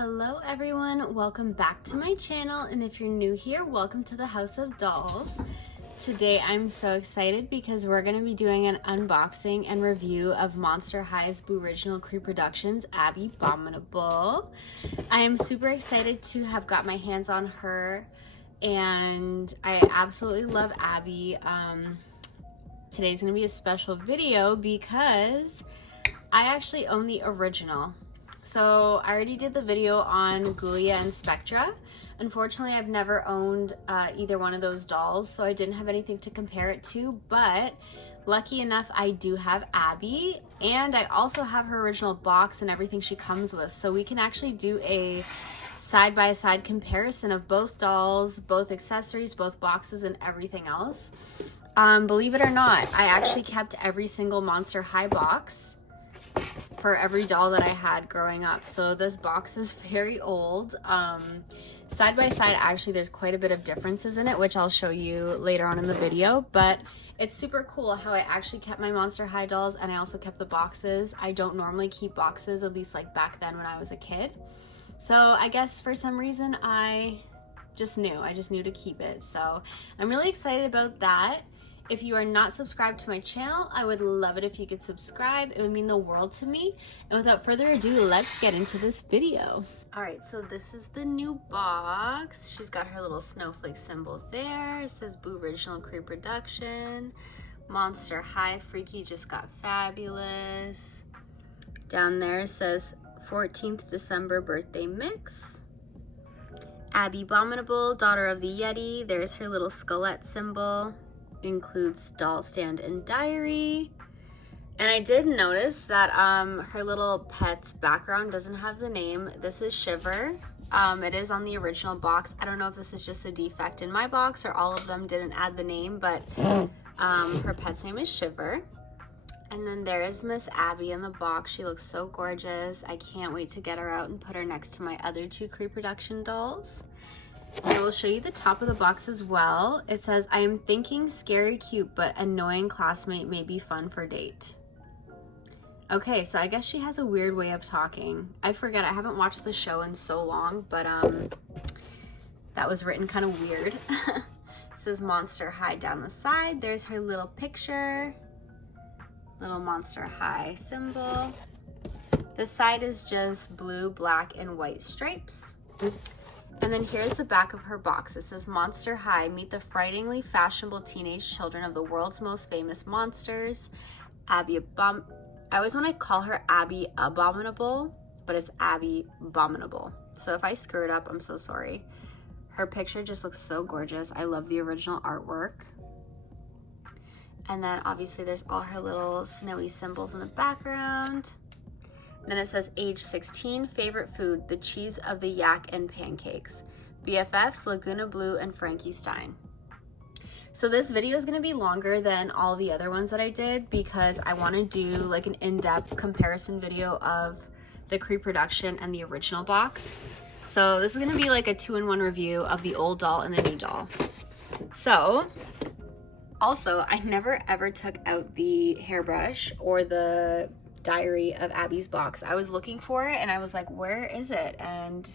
Hello everyone, welcome back to my channel, and if you're new here, welcome to the House of Dolls. Today I'm so excited because we're going to be doing an unboxing and review of Monster High's Booriginal Creeproduction Abbey Bominable. I am super excited to have got my hands on her, and I absolutely love Abby. Today's going to be a special video because I actually own the original. So I already did the video on Ghoulia and Spectra. Unfortunately, I've never owned either one of those dolls, so I didn't have anything to compare it to, but lucky enough, I do have Abby, and I also have her original box and everything she comes with, so we can actually do a side-by-side comparison of both dolls, both accessories, both boxes, and everything else. Believe it or not, I actually kept every single Monster High box for every doll that I had growing up. So this box is very old. Side by side, actually, there's quite a bit of differences in it, which I'll show you later on in the video, but it's super cool how I actually kept my Monster High dolls and I also kept the boxes. I don't normally keep boxes, at least like back then when I was a kid. So I guess for some reason I just knew to keep it. So I'm really excited about that. If you are not subscribed to my channel, I would love it if you could subscribe. It would mean the world to me. And without further ado, let's get into this video. All right, so this is the new box. She's got her little snowflake symbol there. It says Booriginal Creeproduction. Monster High Freaky just got fabulous. Down there it says 14th December birthday mix. Abbey Bominable, daughter of the Yeti. There's her little skelette symbol. Includes doll stand and diary. And I did notice that her little pet's background doesn't have the name. This is Shiver. It is on the original box. I don't know if this is just a defect in my box or all of them didn't add the name, but her pet's name is Shiver. And then there is Miss Abby in the box. She looks so gorgeous. I can't wait to get her out and put her next to my other two Creeproduction dolls. I will show you the top of the box as well. It says, I am thinking scary cute but annoying classmate may be fun for date. Okay, so I guess she has a weird way of talking. I forget, I haven't watched the show in so long, but that was written kind of weird. It says Monster High down the side. There's her little picture, little Monster High symbol. The side is just blue, black, and white stripes. And then here's the back of her box. It says, Monster High, meet the frighteningly fashionable teenage children of the world's most famous monsters. I always want to call her Abby Abominable, but it's Abby Bominable. So if I screw it up, I'm so sorry. Her picture just looks so gorgeous. I love the original artwork. And then obviously there's all her little snowy symbols in the background. Then it says age 16, favorite food, the cheese of the yak and pancakes. BFFs, Laguna Blue and Frankie Stein. So this video is going to be longer than all the other ones that I did because I want to do like an in-depth comparison video of the Creeproduction and the original box. So this is going to be like a 2-in-1 review of the old doll and the new doll. So also, I never ever took out the hairbrush or the diary of Abby's box. I was looking for it and I was like, where is it? And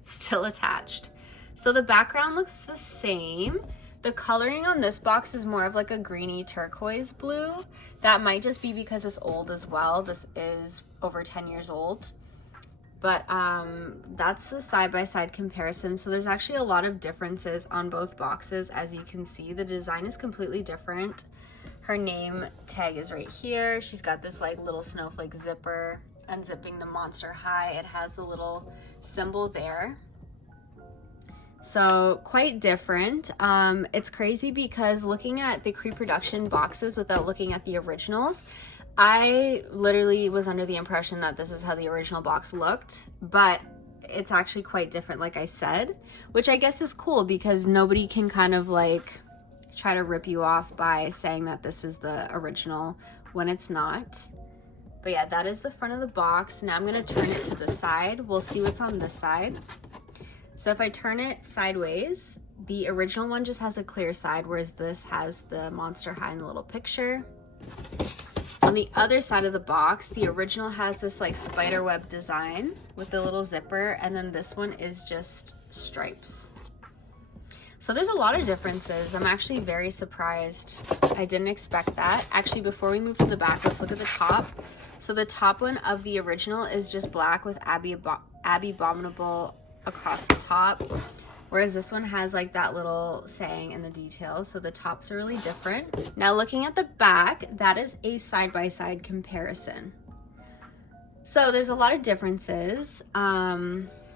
it's still attached. So the background looks the same. The coloring on this box is more of like a greeny turquoise blue. That might just be because it's old as well. This is over 10 years old. But that's the side-by-side comparison. So there's actually a lot of differences on both boxes. As you can see, the design is completely different. Her name tag is right here. She's got this like little snowflake zipper. Unzipping the Monster High, it has the little symbol there. So quite different. It's crazy because looking at the Creeproduction boxes without looking at the originals, I literally was under the impression that this is how the original box looked, but it's actually quite different, like I said, which I guess is cool because nobody can kind of like try to rip you off by saying that this is the original when it's not. But yeah, that is the front of the box. Now I'm going to turn it to the side. We'll see what's on this side. So if I turn it sideways, the original one just has a clear side, whereas this has the Monster High in the little picture. On On the other side of the box, the original has this like spider web design with the little zipper, and then this one is just stripes. So there's a lot of differences. I'm actually very surprised. I didn't expect that. Actually, before we move to the back, let's look at the top. So the top one of the original is just black with Abbey Bominable across the top, whereas this one has like that little saying in the details. So the tops are really different. Now looking at the back, that is a side-by-side comparison. So there's a lot of differences.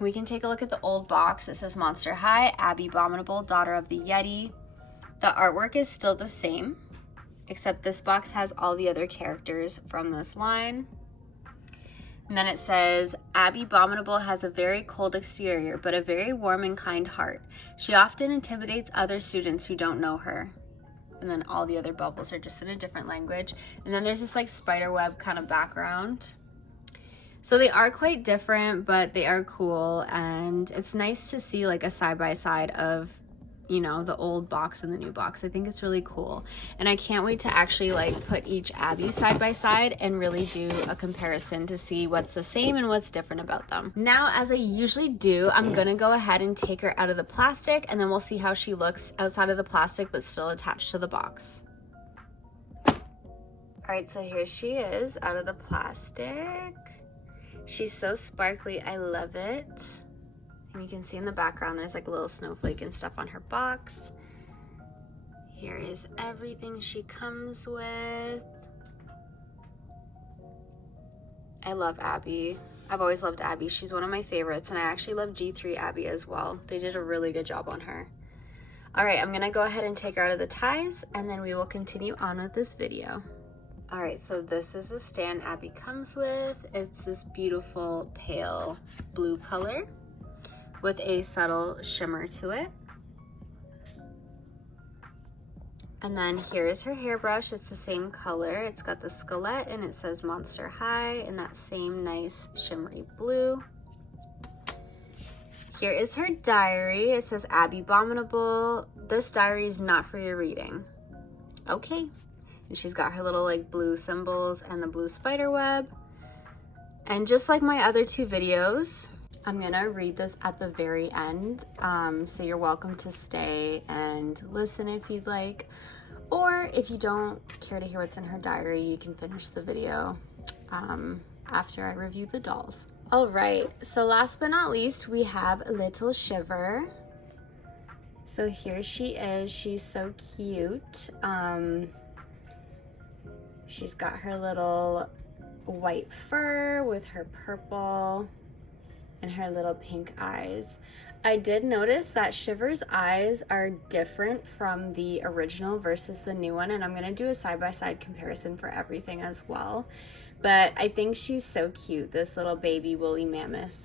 We can take a look at the old box. It says Monster High, Abbey Bominable, daughter of the Yeti. The artwork is still the same, except this box has all the other characters from this line. And then it says, Abbey Bominable has a very cold exterior, but a very warm and kind heart. She often intimidates other students who don't know her. And then all the other bubbles are just in a different language. And then there's this like spider web kind of background. So they are quite different, but they are cool, and it's nice to see like a side-by-side of, you know, the old box and the new box. I think it's really cool, and I can't wait to actually like put each Abbey side by side and really do a comparison to see what's the same and what's different about them. Now, as I usually do, I'm gonna go ahead and take her out of the plastic, and then we'll see how she looks outside of the plastic but still attached to the box. All right, so here she is out of the plastic. She's so sparkly, I love it. And you can see in the background there's like a little snowflake and stuff on her box. Here is everything she comes with. I love Abbey. I've always loved Abbey. She's one of my favorites, and I actually love G3 Abbey as well. They did a really good job on her. All right, I'm gonna go ahead and take her out of the ties, and then we will continue on with this video. All right, so this is the stand Abbey comes with. It's this beautiful pale blue color with a subtle shimmer to it. And then here is her hairbrush. It's the same color. It's got the skelet and it says Monster High in that same nice shimmery blue. Here is her diary. It says Abbey Bominable. This diary is not for your reading. Okay. And she's got her little like blue symbols and the blue spider web. And just like my other two videos, I'm gonna read this at the very end. So you're welcome to stay and listen if you'd like. Or if you don't care to hear what's in her diary, you can finish the video after I review the dolls. All right, so last but not least, we have Little Shiver. So here she is. She's so cute. She's got her little white fur with her purple and her little pink eyes. I did notice that Shiver's eyes are different from the original versus the new one, and I'm gonna do a side-by-side comparison for everything as well. But I think she's so cute, this little baby woolly mammoth.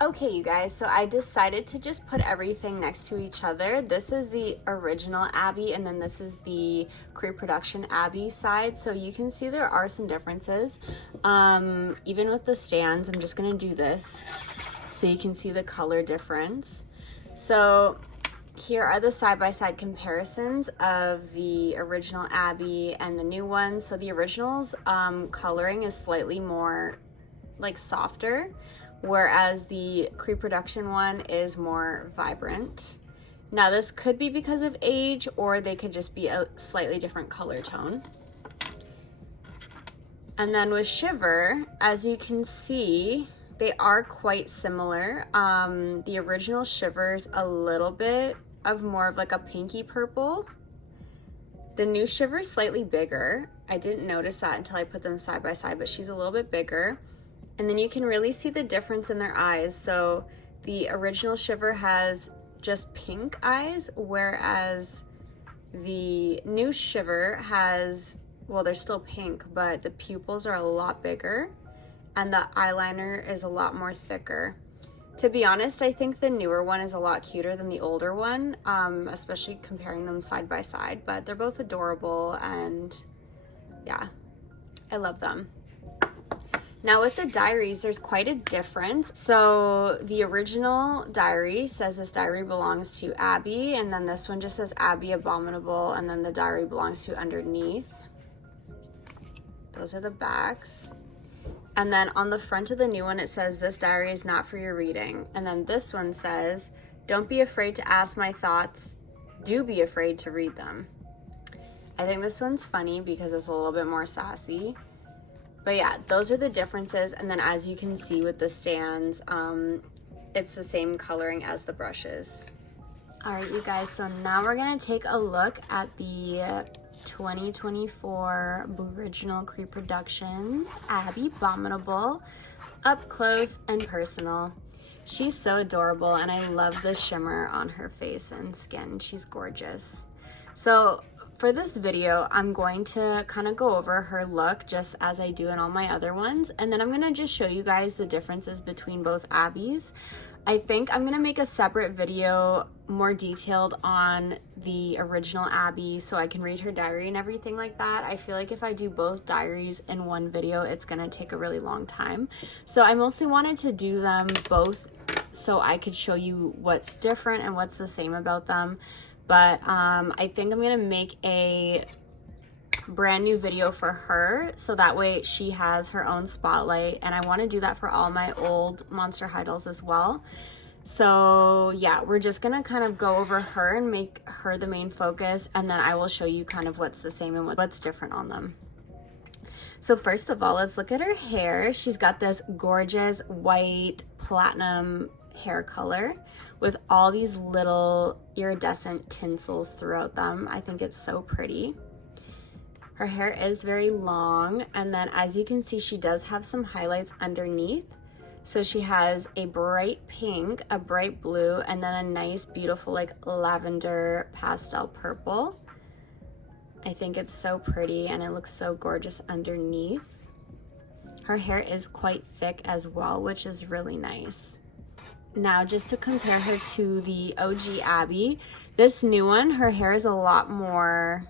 Okay, you guys, so I decided to just put everything next to each other. This is the original Abbey, and then this is the Creeproduction Abbey side. So you can see there are some differences. Even with the stands, I'm just gonna do this so you can see the color difference. So here are the side-by-side comparisons of the original Abbey and the new one. So the original's coloring is slightly more like softer, whereas the Creeproduction one is more vibrant. Now this could be because of age, or they could just be a slightly different color tone. And then with Shiver, as you can see, they are quite similar. The original Shiver's a little bit of more of like a pinky purple. The new Shiver's slightly bigger. I didn't notice that until I put them side by side, but she's a little bit bigger. And then you can really see the difference in their eyes. So the original Shiver has just pink eyes, whereas the new Shiver has, well, they're still pink, but the pupils are a lot bigger and the eyeliner is a lot more thicker. To be honest, I think the newer one is a lot cuter than the older one, especially comparing them side by side, but they're both adorable and yeah, I love them. Now with the diaries, there's quite a difference. So the original diary says this diary belongs to Abbey, and then this one just says Abbey Abominable, and then the diary belongs to underneath. Those are the backs. And then on the front of the new one, it says, "This diary is not for your reading." And then this one says, "Don't be afraid to ask my thoughts. Do be afraid to read them." I think this one's funny because it's a little bit more sassy. But yeah, those are the differences. And then as you can see with the stands, it's the same coloring as the brushes. All right, you guys, so now we're gonna take a look at the 2024 Booriginal Creeproduction Abbey Bominable up close and personal. She's so adorable, and I love the shimmer on her face and skin. She's gorgeous. So for this video, I'm going to kind of go over her look just as I do in all my other ones, and then I'm going to just show you guys the differences between both Abbeys. I think I'm going to make a separate video more detailed on the original Abbey so I can read her diary and everything like that. I feel like if I do both diaries in one video, it's going to take a really long time. So I mostly wanted to do them both so I could show you what's different and what's the same about them. But I think I'm going to make a brand new video for her so that way she has her own spotlight, and I want to do that for all my old Monster High dolls as well. So yeah, we're just gonna kind of go over her and make her the main focus, and then I will show you kind of what's the same and what's different on them. So first of all, let's look at her hair. She's got this gorgeous white platinum hair color with all these little iridescent tinsels throughout them. I think it's so pretty. Her hair is very long, and then as you can see, she does have some highlights underneath. So she has a bright pink, a bright blue, and then a nice, beautiful, like lavender pastel purple. I think it's so pretty, and it looks so gorgeous underneath. Her hair is quite thick as well, which is really nice. Now, just to compare her to the OG Abbey, this new one, her hair is a lot more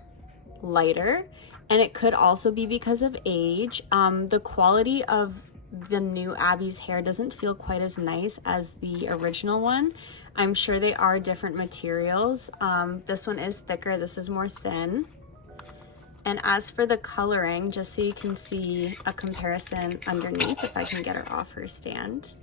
lighter, and it could also be because of age. The quality of the new Abbey's hair doesn't feel quite as nice as the original one. I'm sure they are different materials. This one is thicker, this is more thin. And as for the coloring, just so you can see a comparison underneath, if I can get her off her stand.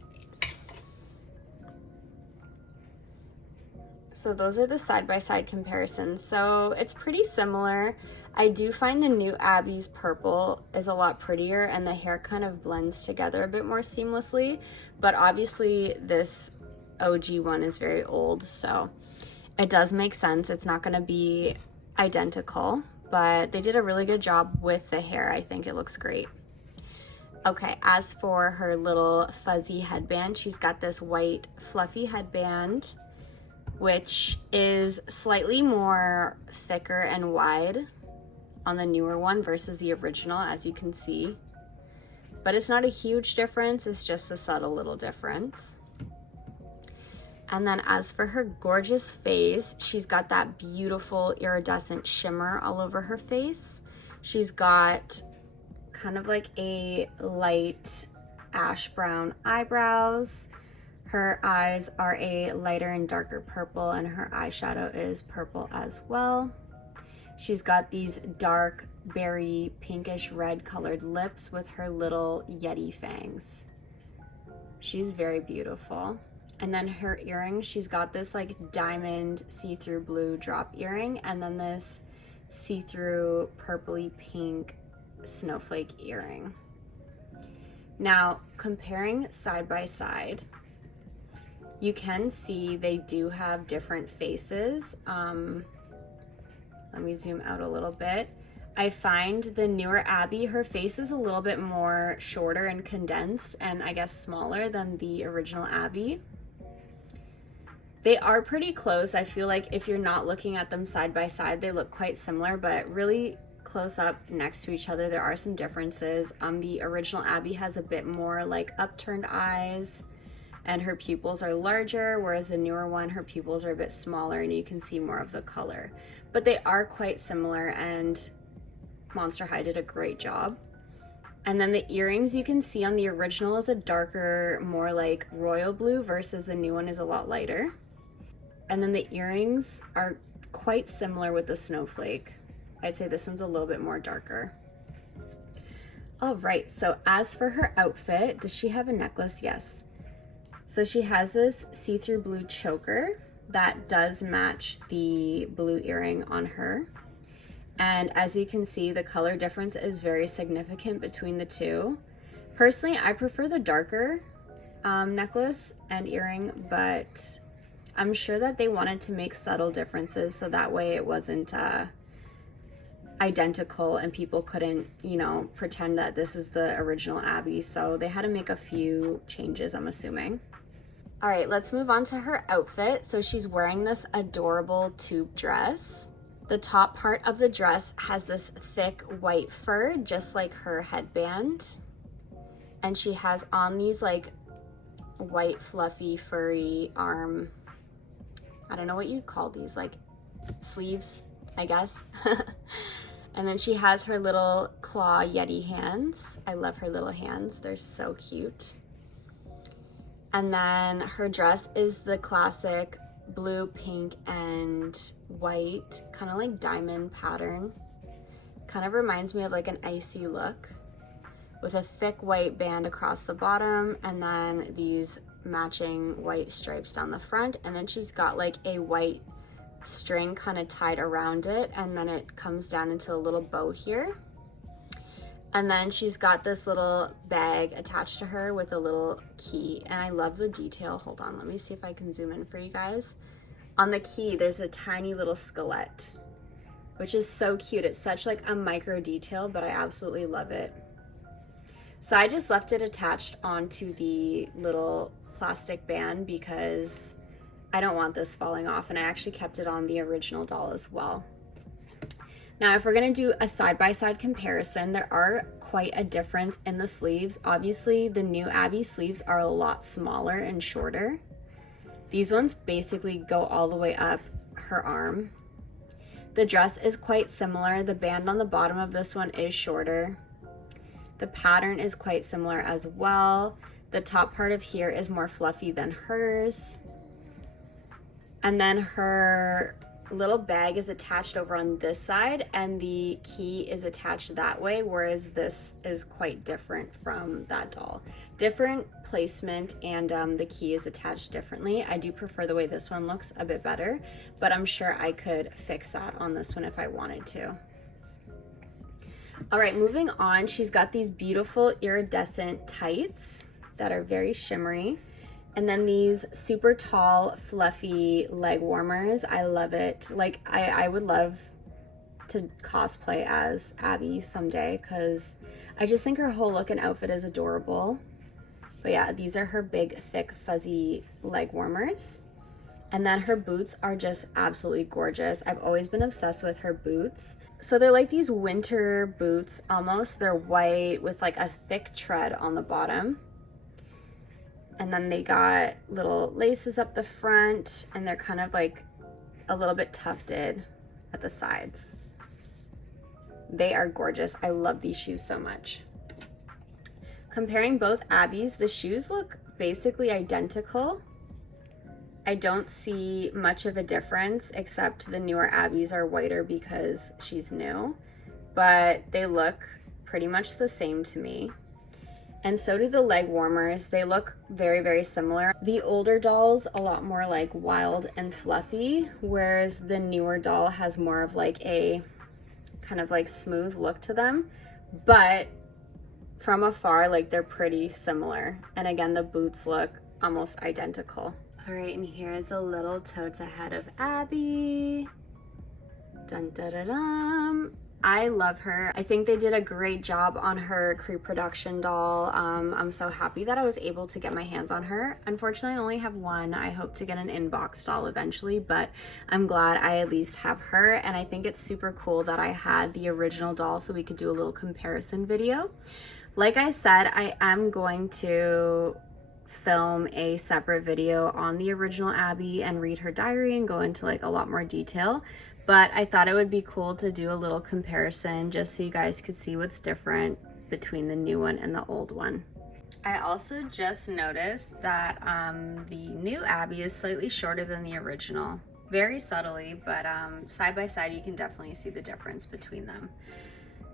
So those are the side-by-side comparisons. So it's pretty similar. I do find the new Abbey's purple is a lot prettier, and the hair kind of blends together a bit more seamlessly. But obviously this OG one is very old, so it does make sense. It's not gonna be identical, but they did a really good job with the hair. I think it looks great. Okay, as for her little fuzzy headband, she's got this white fluffy headband, which is slightly more thicker and wide on the newer one versus the original, as you can see. But it's not a huge difference, it's just a subtle little difference. And then as for her gorgeous face, she's got that beautiful iridescent shimmer all over her face. She's got kind of like a light ash brown eyebrows. Her eyes are a lighter and darker purple, and her eyeshadow is purple as well. She's got these dark berry pinkish red colored lips with her little yeti fangs. She's very beautiful. And then her earrings, she's got this like diamond see-through blue drop earring, and then this see-through purpley pink snowflake earring. Now, comparing side by side, you can see they do have different faces. Let me zoom out a little bit. I find the newer Abbey, her face is a little bit more shorter and condensed, and I guess smaller than the original Abbey. They are pretty close. I feel like if you're not looking at them side by side, they look quite similar, but really close up next to each other, there are some differences. The original Abbey has a bit more like upturned eyes, and her pupils are larger, whereas the newer one, her pupils are a bit smaller and you can see more of the color. But they are quite similar, and Monster High did a great job. And then the earrings, you can see on the original is a darker, more like royal blue, versus the new one is a lot lighter. And then the earrings are quite similar with the snowflake. I'd say this one's a little bit more darker. All right, so as for her outfit, does she have a necklace? Yes. So she has this see-through blue choker that does match the blue earring on her. And as you can see, the color difference is very significant between the two. Personally, I prefer the darker necklace and earring, but I'm sure that they wanted to make subtle differences so that way it wasn't identical and people couldn't, you know, pretend that this is the original Abbey. So they had to make a few changes, I'm assuming. All right, let's move on to her outfit. So she's wearing this adorable tube dress. The top part of the dress has this thick white fur, just like her headband. And she has on these like white, fluffy, furry arm, I don't know what you'd call these, like sleeves, I guess. And then she has her little claw yeti hands. I love her little hands. They're so cute. And then her dress is the classic blue, pink, and white, kind of like diamond pattern. Kind of reminds me of like an icy look with a thick white band across the bottom and then these matching white stripes down the front. And then she's got like a white string kind of tied around it, and then it comes down into a little bow here. And then she's got this little bag attached to her with a little key, and I love the detail. Hold on, let me see if I can zoom in for you guys. On the key there's a tiny little skeleton, which is so cute. It's such like a micro detail, but I absolutely love it. So I just left it attached onto the little plastic band because I don't want this falling off, and I actually kept it on the original doll as well. Now, if we're gonna do a side-by-side comparison, there are quite a difference in the sleeves. Obviously, the new Abbey sleeves are a lot smaller and shorter. These ones basically go all the way up her arm. The dress is quite similar. The band on the bottom of this one is shorter. The pattern is quite similar as well. The top part of here is more fluffy than hers. And then her little bag is attached over on this side and the key is attached that way, whereas this is quite different from that doll. Different placement, and the key is attached differently. I do prefer the way this one looks a bit better, but I'm sure I could fix that on this one if I wanted to. All right, moving on, she's got these beautiful iridescent tights that are very shimmery. And then these super tall, fluffy leg warmers. I love it. Like, I would love to cosplay as Abbey someday because I just think her whole look and outfit is adorable. But yeah, these are her big, thick, fuzzy leg warmers. And then her boots are just absolutely gorgeous. I've always been obsessed with her boots. So they're like these winter boots almost. They're white with like a thick tread on the bottom. And then they got little laces up the front, and they're kind of like a little bit tufted at the sides. They are gorgeous. I love these shoes so much. Comparing both Abbeys, the shoes look basically identical. I don't see much of a difference, except the newer Abbeys are whiter because she's new, but they look pretty much the same to me. And so do the leg warmers. They look very, very similar. The older doll's a lot more like wild and fluffy, whereas the newer doll has more of like a kind of like smooth look to them. But from afar, like they're pretty similar. And again, the boots look almost identical. All right, and here's a little tote ahead of Abbey. Dun dun dun dun. I love her. I think they did a great job on her Creeproduction doll. I'm so happy that I was able to get my hands on her. Unfortunately, I only have one. I hope to get an inbox doll eventually, but I'm glad I at least have her. And I think it's super cool that I had the original doll so we could do a little comparison video. Like I said, I am going to film a separate video on the original Abbey and read her diary and go into like a lot more detail. But I thought it would be cool to do a little comparison just so you guys could see what's different between the new one and the old one. I also just noticed that the new Abbey is slightly shorter than the original. Very subtly, but side by side you can definitely see the difference between them.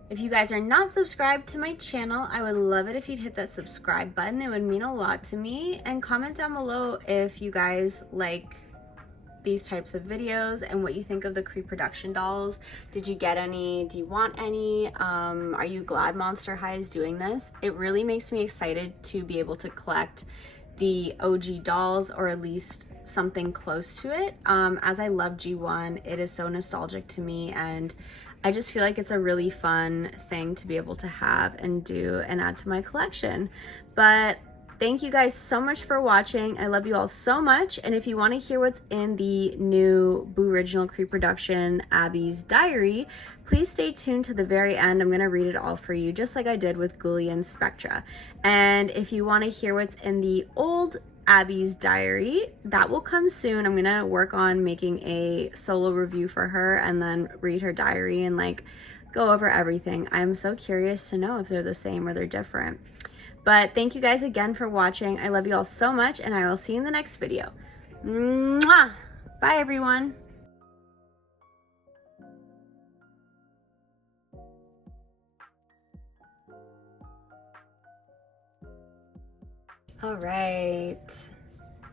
If you guys are not subscribed to my channel, I would love it if you'd hit that subscribe button. It would mean a lot to me. And comment down below if you guys like these types of videos and what you think of the Creeproduction dolls. Did you get any? Do you want any? Are you glad Monster High is doing this? It really makes me excited to be able to collect the OG dolls, or at least something close to it. As I love G1, it is so nostalgic to me, and I just feel like it's a really fun thing to be able to have and do and add to my collection. But thank you guys so much for watching. I love you all so much. And if you want to hear what's in the new Booriginal Creeproduction Abbey's diary, please stay tuned to the very end. I'm going to read it all for you, just like I did with Ghoulian Spectra. And if you want to hear what's in the old Abby's diary, that will come soon. I'm going to work on making a solo review for her and then read her diary and like go over everything. I'm so curious to know if they're the same or they're different. But thank you guys again for watching. I love you all so much, and I will see you in the next video. Mwah! Bye, everyone. All right.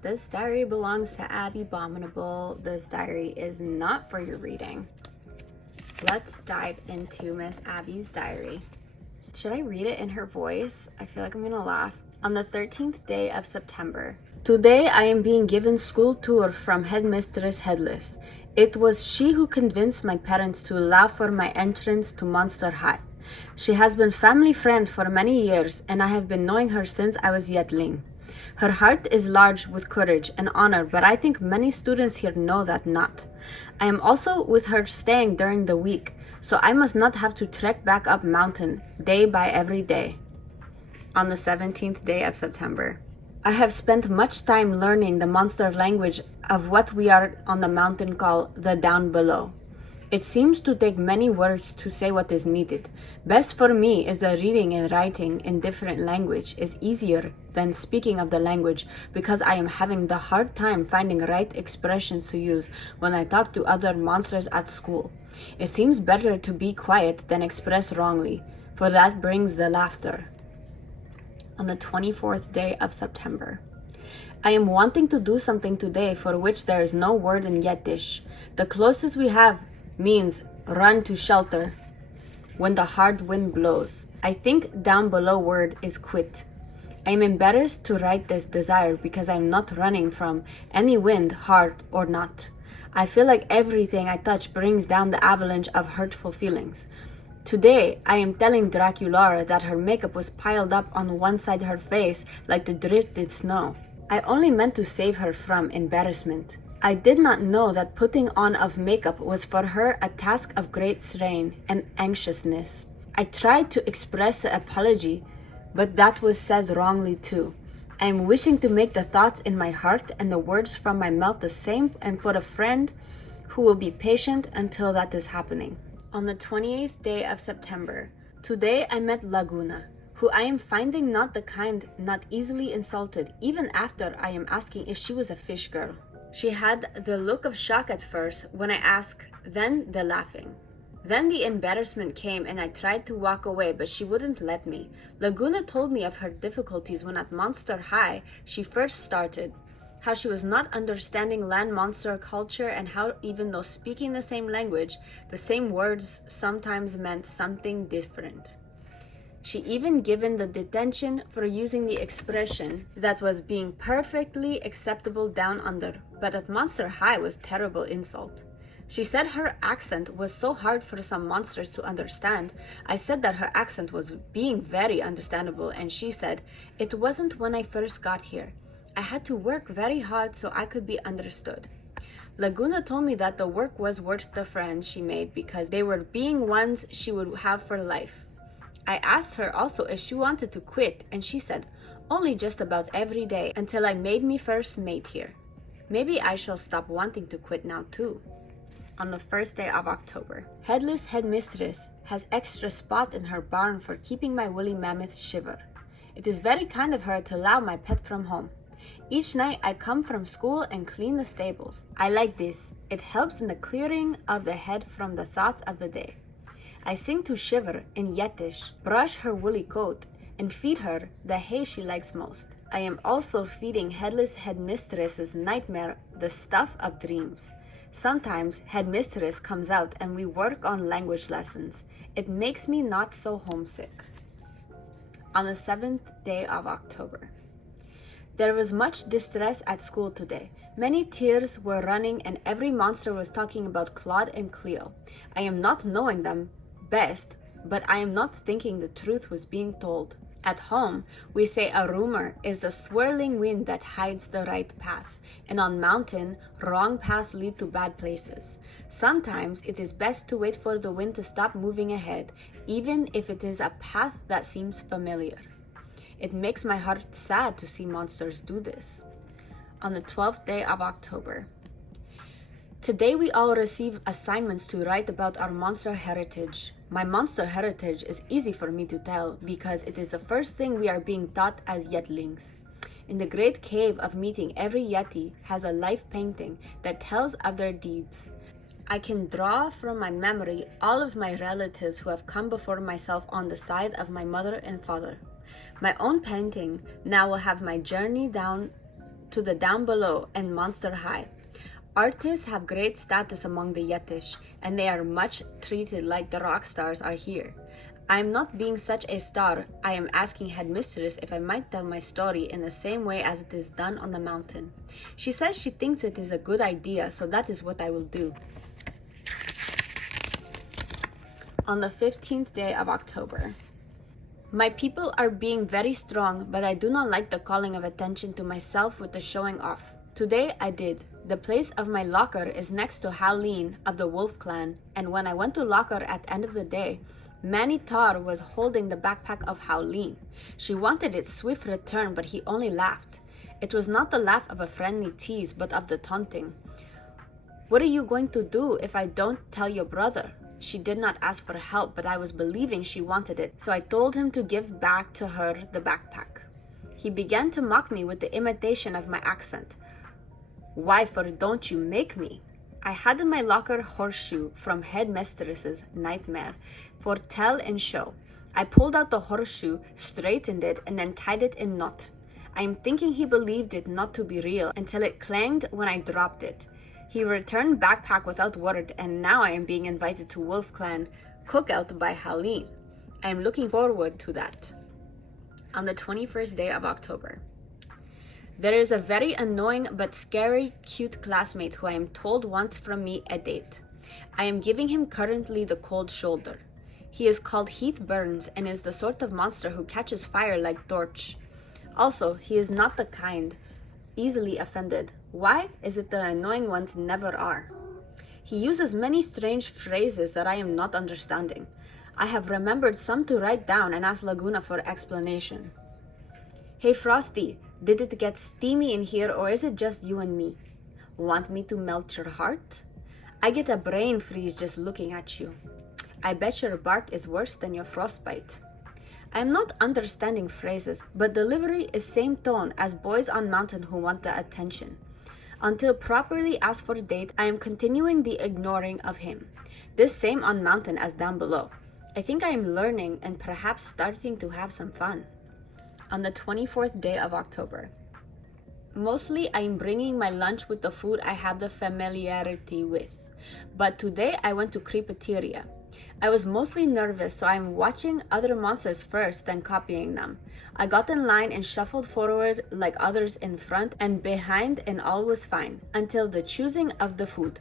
This diary belongs to Abbey Bominable. This diary is not for your reading. Let's dive into Miss Abby's diary. Should I read it in her voice? I feel like I'm gonna laugh. On the 13th day of September. Today I am being given school tour from Headmistress Headless. It was she who convinced my parents to allow for my entrance to Monster High. She has been family friend for many years, and I have been knowing her since I was yetling. Her heart is large with courage and honor, but I think many students here know that not. I am also with her staying during the week, so I must not have to trek back up mountain day by every day. On the 17th day of September. I have spent much time learning the monster language of what we are on the mountain call the down below. It seems to take many words to say what is needed. Best for me is the reading and writing in different language is easier than speaking of the language, because I am having the hard time finding right expressions to use when I talk to other monsters at school. It seems better to be quiet than express wrongly, for that brings the laughter. On the 24th day of September. I am wanting to do something today for which there is no word in Yiddish. The closest we have means run to shelter when the hard wind blows. I think down below word is quit. I am embarrassed to write this desire because I am not running from any wind, hard or not. I feel like everything I touch brings down the avalanche of hurtful feelings. Today, I am telling Draculara that her makeup was piled up on one side of her face like the drifted snow. I only meant to save her from embarrassment. I did not know that putting on of makeup was for her a task of great strain and anxiousness. I tried to express the apology, but that was said wrongly too. I am wishing to make the thoughts in my heart and the words from my mouth the same, and for a friend who will be patient until that is happening. On the 28th day of September. Today I met Laguna, who I am finding not the kind, not easily insulted, even after I am asking if she was a fish girl. She had the look of shock at first when I asked, then the laughing. Then the embarrassment came and I tried to walk away, but she wouldn't let me. Laguna told me of her difficulties when at Monster High she first started, how she was not understanding land monster culture, and how even though speaking the same language, the same words sometimes meant something different. She even given the detention for using the expression that was being perfectly acceptable down under, but at Monster High was terrible insult. She said her accent was so hard for some monsters to understand. I said that her accent was being very understandable, and she said, it wasn't when I first got here. I had to work very hard so I could be understood. Laguna told me that the work was worth the friends she made because they were being ones she would have for life. I asked her also if she wanted to quit, and she said, only just about every day until I made me first mate here. Maybe I shall stop wanting to quit now too. On the first day of October. Headless Headmistress has extra spot in her barn for keeping my woolly mammoths shiver. It is very kind of her to allow my pet from home. Each night I come from school and clean the stables. I like this. It helps in the clearing of the head from the thoughts of the day. I sing to Shiver in Yetish, brush her woolly coat, and feed her the hay she likes most. I am also feeding headless headmistress's nightmare the stuff of dreams. Sometimes headmistress comes out and we work on language lessons. It makes me not so homesick. On the 7th day of October. There was much distress at school today. Many tears were running and every monster was talking about Claude and Cleo. I am not knowing them best, but I am not thinking the truth was being told. At home, we say a rumor is the swirling wind that hides the right path, and on mountain, wrong paths lead to bad places. Sometimes it is best to wait for the wind to stop moving ahead, even if it is a path that seems familiar. It makes my heart sad to see monsters do this. On the 12th day of October. Today we all receive assignments to write about our monster heritage. My monster heritage is easy for me to tell because it is the first thing we are being taught as Yetlings. In the great cave of meeting, every Yeti has a life painting that tells of their deeds. I can draw from my memory all of my relatives who have come before myself on the side of my mother and father. My own painting now will have my journey down to the down below and monster high. Artists have great status among the Yetish, and they are much treated like the rock stars are here. I am not being such a star. I am asking headmistress if I might tell my story in the same way as it is done on the mountain. She says she thinks it is a good idea, so that is what I will do. On the 15th day of October. My people are being very strong, but I do not like the calling of attention to myself with the showing off. Today I did. The place of my locker is next to Howleen of the Wolf Clan, and when I went to locker at the end of the day, Manny Tar was holding the backpack of Howleen. She wanted its swift return, but he only laughed. It was not the laugh of a friendly tease, but of the taunting. What are you going to do if I don't tell your brother? She did not ask for help, but I was believing she wanted it, so I told him to give back to her the backpack. He began to mock me with the imitation of my accent. Why, for don't you make me? I had in my locker horseshoe from headmistress's nightmare for tell and show. I pulled out the horseshoe, straightened it, and then tied it in knot. I am thinking he believed it not to be real until it clanged when I dropped it. He returned backpack without word, and now I am being invited to Wolf Clan cookout by Howleen. I am looking forward to that. On the 21st day of October. There is a very annoying but scary cute classmate who I am told wants from me a date. I am giving him currently the cold shoulder. He is called Heath Burns and is the sort of monster who catches fire like torch. Also, he is not the kind easily offended. Why is it the annoying ones never are? He uses many strange phrases that I am not understanding. I have remembered some to write down and ask Laguna for explanation. Hey Frosty, did it get steamy in here or is it just you and me? Want me to melt your heart? I get a brain freeze just looking at you. I bet your bark is worse than your frostbite. I am not understanding phrases, but delivery is same tone as boys on mountain who want the attention. Until properly asked for a date, I am continuing the ignoring of him. This same on mountain as down below. I think I am learning and perhaps starting to have some fun. On the 24th day of October. Mostly I am bringing my lunch with the food I have the familiarity with. But today I went to Creepeteria. I was mostly nervous, so I am watching other monsters first, then copying them. I got in line and shuffled forward like others in front and behind, and all was fine, until the choosing of the food.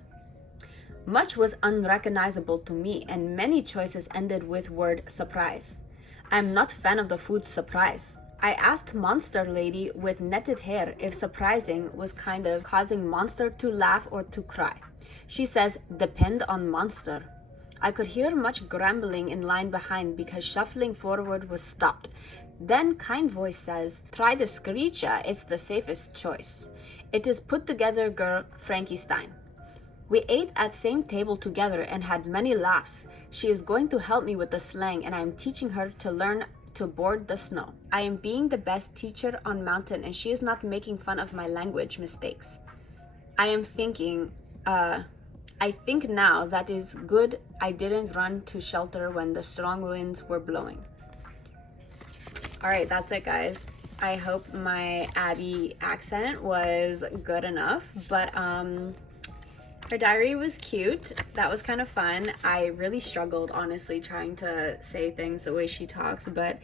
Much was unrecognizable to me, and many choices ended with word surprise. I am not fan of the food surprise. I asked Monster Lady with netted hair if surprising was kind of causing Monster to laugh or to cry. She says, depend on Monster. I could hear much grumbling in line behind because shuffling forward was stopped. Then Kind Voice says, try the Screecha, it's the safest choice. It is put together girl Frankie Stein. We ate at same table together and had many laughs. She is going to help me with the slang and I am teaching her to learn to board the snow. I am being the best teacher on mountain and she is not making fun of my language mistakes. I am thinking, I I think now that is good. I didn't run to shelter when the strong winds were blowing. All right, that's it, guys. I hope my Abby accent was good enough, but her diary was cute. That was kind of fun. I really struggled, honestly, trying to say things the way she talks, but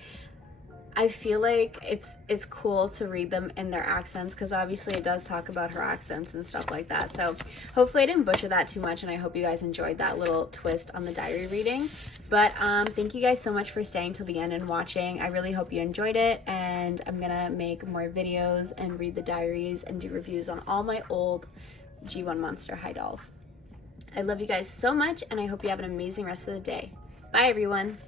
I feel like it's cool to read them in their accents, because obviously it does talk about her accents and stuff like that. So hopefully I didn't butcher that too much, and I hope you guys enjoyed that little twist on the diary reading. But thank you guys so much for staying till the end and watching. I really hope you enjoyed it, and I'm gonna make more videos and read the diaries and do reviews on all my old G1 Monster High dolls. I love you guys so much, and I hope you have an amazing rest of the day. Bye, everyone.